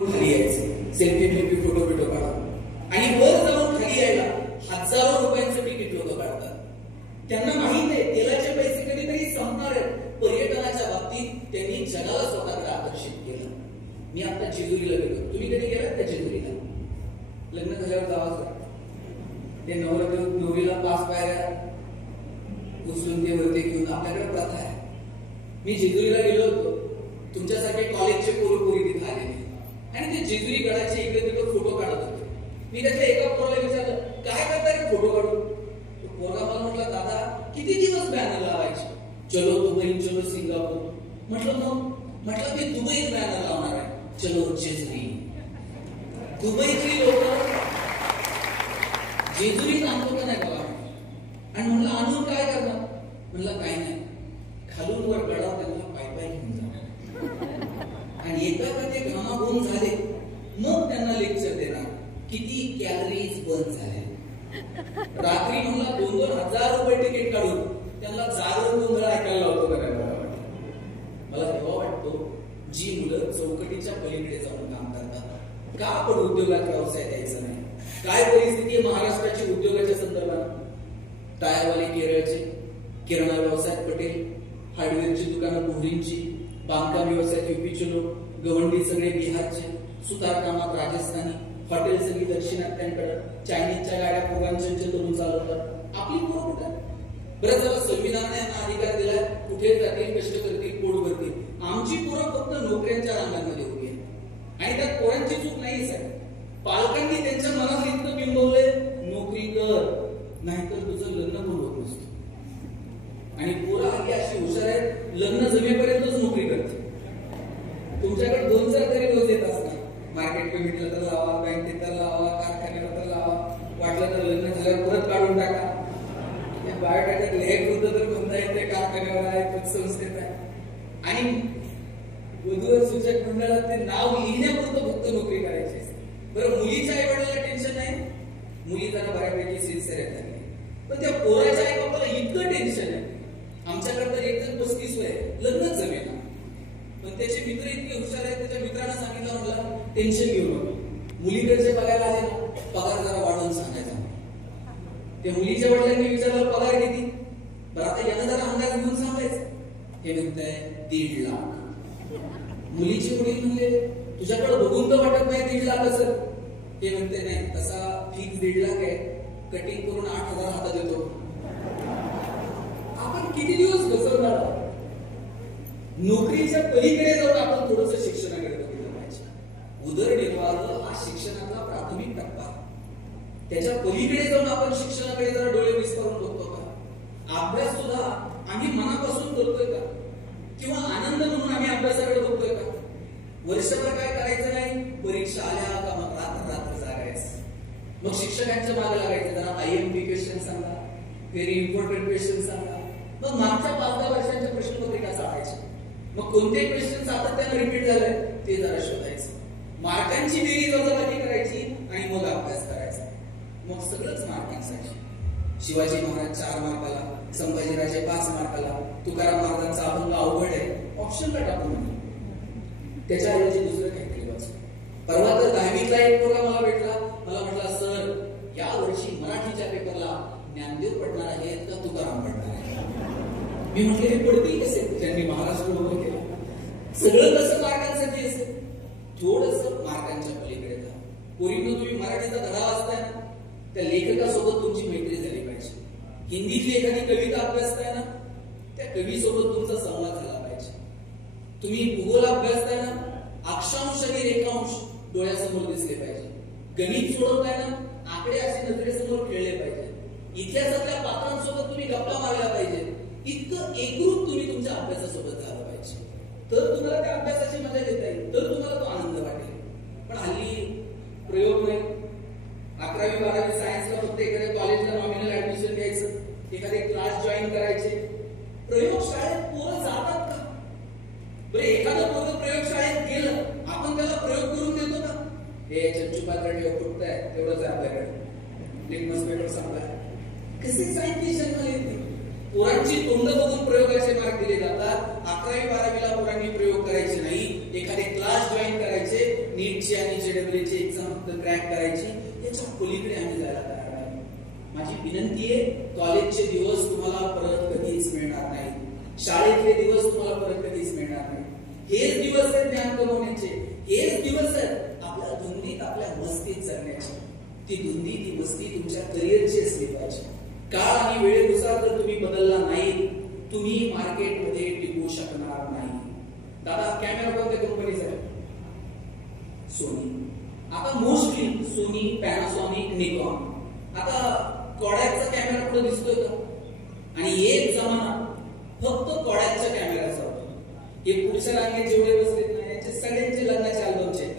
खाली यायचं, selfie photo काढा आणि वर जाऊन खाली यायला हजारो रुपयांचं तिकीट लोक काढतात. त्यांना माहित आहे तेलाचे पैसे कधीतरी संपणार आहेत. पर्यटनाच्या बाबतीत त्यांनी जगाला स्वतःकडे आकर्षित केलं. मी आता जेजुरीला गेलो. तुम्ही कधी गेलात का जेजुरीला? लग्न झाल्यावर जावाच ते नवरीला 5 पायऱ्या उचलून ते वरती घेऊन आपल्याकडे प्रथा आहे. मी जेजुरीला गेलो होतो. तुमच्यासारखे कॉलेजचे पोरी तिथे आलेले आणि ते जेजुरी गडाचे इकडे तिकडे फोटो काढत होते. मी त्याच्या एका पोराला विचारलं, काय करता रे फोटो काढून? पोरगा मला म्हटला, दादा किती दिवस बॅनर लावायचे? चलो दुबई, चलो सिंगापूर. म्हटलं मी दुबईत बॅनर लावणार आहे. चलो जेजुरी. दुबईतली लोक जेजुरीत आणतो का नाही बघा. आणि म्हणलं आणून काय करणार? म्हणलं काही नाही, खालून वर गडावर त्यांना पाय घेऊन जाणार आणि एका ते घामाघूम झाले मग त्यांना लेक्चर देणार किती कॅलरीज बर्न झाले. रात्री मला 2-2 हजार रुपये तिकीट काढून त्यांना जागर गोंधळ ऐकायला लावतो करायला. मला तेव्हा वाटतो जी मुलं चौकटीच्या पलीकडे जाऊन काम करतात का आपण उद्योगात व्यवसाय द्यायचा नाही? काय परिस्थिती आहे महाराष्ट्राची उद्योगाच्या संदर्भात? टायरवाले केरळचे, किराणा व्यवसायात पटेल, हार्डवेअरची दुकानं बोरींची, बांधकाम व्यवसायात यूपीचे लोक, गवंडी सगळे बिहारचे, सुतार कामात राजस्थानी, हॉटेल सगळी दक्षिणात्यांकडे, चायनीजच्या गाड्या पूर्वांचलचे तरुण चालवतात. आपली पोरं कुठं? बरं झालं संविधानाने यांना अधिकार दिलाय, कुठे जातील, कष्ट करतील, पोट भरतील. आमची पोरं फक्त नोकऱ्यांच्या रांगांमध्ये उभी आहे आणि त्यात पोरांची चूक नाहीच आहे. पालकांनी त्यांच्या मनात इतकं बिंबवलंय, नोकरी कर नाहीतर तुझं लग्न पण होत नसतं. आणि पोरं हल्ली अशी हुशार आहेत, लग्न जमेपर्यंतच नोकरी करते. तुमच्याकडे 2-4 तरी रोज येत असतात. मार्केट कमिटीला तर लावा, बँकेत तर लावा, कारखान्याला तर लावा, वाटलं तर लग्न झाल्यावर परत काढून टाका. बायोडाटा लेख होतं तर म्हणता येते कारखान्यावर आहे, पतसंस्थेत आहे. आणि वधूवर सूचक मंडळात ते नाव लिहिण्यापुरतं फक्त नोकरी करायची असते. बरं मुलीच्या आई वडिलांना टेन्शन नाही, मुली जरा बऱ्यापैकी सिन्सिअर आहेत. पण त्या पोराच्या आई बापाला इतकं टेन्शन आहे. आमच्याकडे तर एक जण 35 वय, लग्नच जमेना. पण त्याचे मित्र इतके हुशार आहेत, त्याच्या मित्रांना सांगितलं म्हटलं टेन्शन घेऊ नका, मुलीकडचे बघायला आले ना पगार जरा वाढवून सांगायचा. त्या मुलीच्या वडिलांनी विचारलं पगार किती? बरं आता यानं जरा अंदाज घेऊन सांगायचं. हे म्हणताय 1.5 लाख. मुलीचे वडील म्हणले तुझ्याकडे बघून तर वाटत नाही 1.5 लाख असं. हे म्हणते नाही, तसा फिक्स 1.5 लाख आहे, कटिंग करून 8,000 हातात देतो. आपण किती दिवस घसरणार? नोकरीच्या पलीकडे जाऊन आपण थोडंसं शिक्षणाकडे बघितलं पाहिजे. उदरनिर्वाह हा शिक्षणातला प्राथमिक टप्पा आहे. त्याच्या पलीकडे जाऊन आपण शिक्षणाकडे जरा डोळे विस्तारून बघतो का? अभ्यास सुद्धा आम्ही मनापासून करतोय का? किंवा आनंद म्हणून आम्ही अभ्यासाकडे बघतोय का? वर्षभर काय करायचं नाही, परीक्षा आल्या का मग रात्र जागायचं. मग शिक्षकांच्या मागे लागायचं, जरा IMP क्वेश्चन सांगा, व्हेरी इम्पॉर्टंट क्वेश्चन सांगा. मग मागच्या 5-10 वर्षांच्या प्रश्नपत्रिका चालायच्या. मग कोणते क्वेश्चन सातत्याने रिपीट झालंय ते जरा शोधायचं. मार्कांची बेरीज वजाबाकी करायची आणि मग अभ्यास करायचा. मग सगळंच मार्कांसाठी. शिवाजी महाराज 4 मार्काला, संभाजीराजे 5 मार्काला, तुकाराम महाराजांचा अभंग अवघड आहे, ऑप्शनला टाकून म्हणजे त्याच्याऐवजी दुसरं काहीतरी वाचू. परवा तर 10वीतला एक पोरगा मला भेटला. मला म्हटला, सर या वर्षी मराठीच्या पेपरला ज्ञानदेव पडणार आहेत का तुकाराम पडणार आहे? मी म्हटले हे पडतील कसे? त्यांनी महाराष्ट्र उभं केलं. सगळं कसं मार्कांसाठी असेल? थोडस मार्कांच्या पलीकडे जा. पोरींनो तुम्ही मराठीचा धडा वाचताय ना, त्या लेखकासोबत तुमची मैत्री झाली पाहिजे. हिंदीतली एखादी कविता अभ्यासताय ना, त्या कवीसोबत तुमचा संवाद झाला पाहिजे. तुम्ही भूगोल अभ्यासताय ना, अक्षांश आणि रेखांश डोळ्यासमोर दिसले पाहिजे. गणित सोडवताय ना, आकडे असे नजरेसमोर खेळले पाहिजे. इतिहासातल्या पात्रांसोबत तुम्ही गप्पा मारल्या पाहिजे. इतकं एकरूप तुम्ही तुमच्या अभ्यासासोबत झालं पाहिजे. तर तुम्हाला त्या अभ्यासाची मजा घेता येईल, तर तुम्हाला तो आनंद वाटेल. पण हल्ली प्रयोग नाही. 11वी-12वी सायन्सला फक्त एखाद्या कॉलेजला नॉमिनल ऍडमिशन घ्यायचं, एखादे क्लास जॉईन करायचे. प्रयोगशाळेत पोरं जातात का? बरं एखादं पोरं प्रयोगशाळेत गेलं, आपण त्याला प्रयोग करून देतो का? हे चंचू पात्र फुटतंय तेवढंच आपल्याकडे लिटमस पेपर सांगताय. कसे सायंटिस्ट जन्माला येते? पोरांची तोंड बघून प्रयोगाचे मार्क दिले जातात. 11वी-12वीला पोरांनी प्रयोग करायचे नाही, एखादे क्लास जॉईन करायचे. नीटची आणि जेडब्ल्यूची एक्झाम फक्त क्रॅक करायची, याच्या पलीकडे आम्ही जायला तयार आहे. माझी विनंती आहे, कॉलेजचे दिवस तुम्हाला परत कधीच मिळणार नाही, शाळेतले दिवस तुम्हाला परत कधीच मिळणार नाही. हेच दिवस आहेत ज्ञान कमवण्याचे, हेच दिवस आहेत आपल्या धुंदीत आपल्या मस्तीत जगण्याचे. ती धुंदी ती मस्ती तुमच्या करिअरची असली पाहिजे. काळ आणि वेळेनुसार जर तुम्ही बदलला नाही, तुम्ही मार्केटमध्ये टिकू शकणार नाही. दादा कॅमेरा कोणत्या कंपनीचा आहे? सोनी. आता मोस्टली सोनी, पॅनासॉनिक, निकॉन. आता कॉडॅकचा कॅमेरा पुढे दिसतोय का? आणि एक जमाना फक्त कॉडॅकच्या कॅमेऱ्याचा होता. हे पुढच्या रांगेत जेवढे बसलेत ना, याचे सगळ्यांचे लग्नाचे अल्बमचे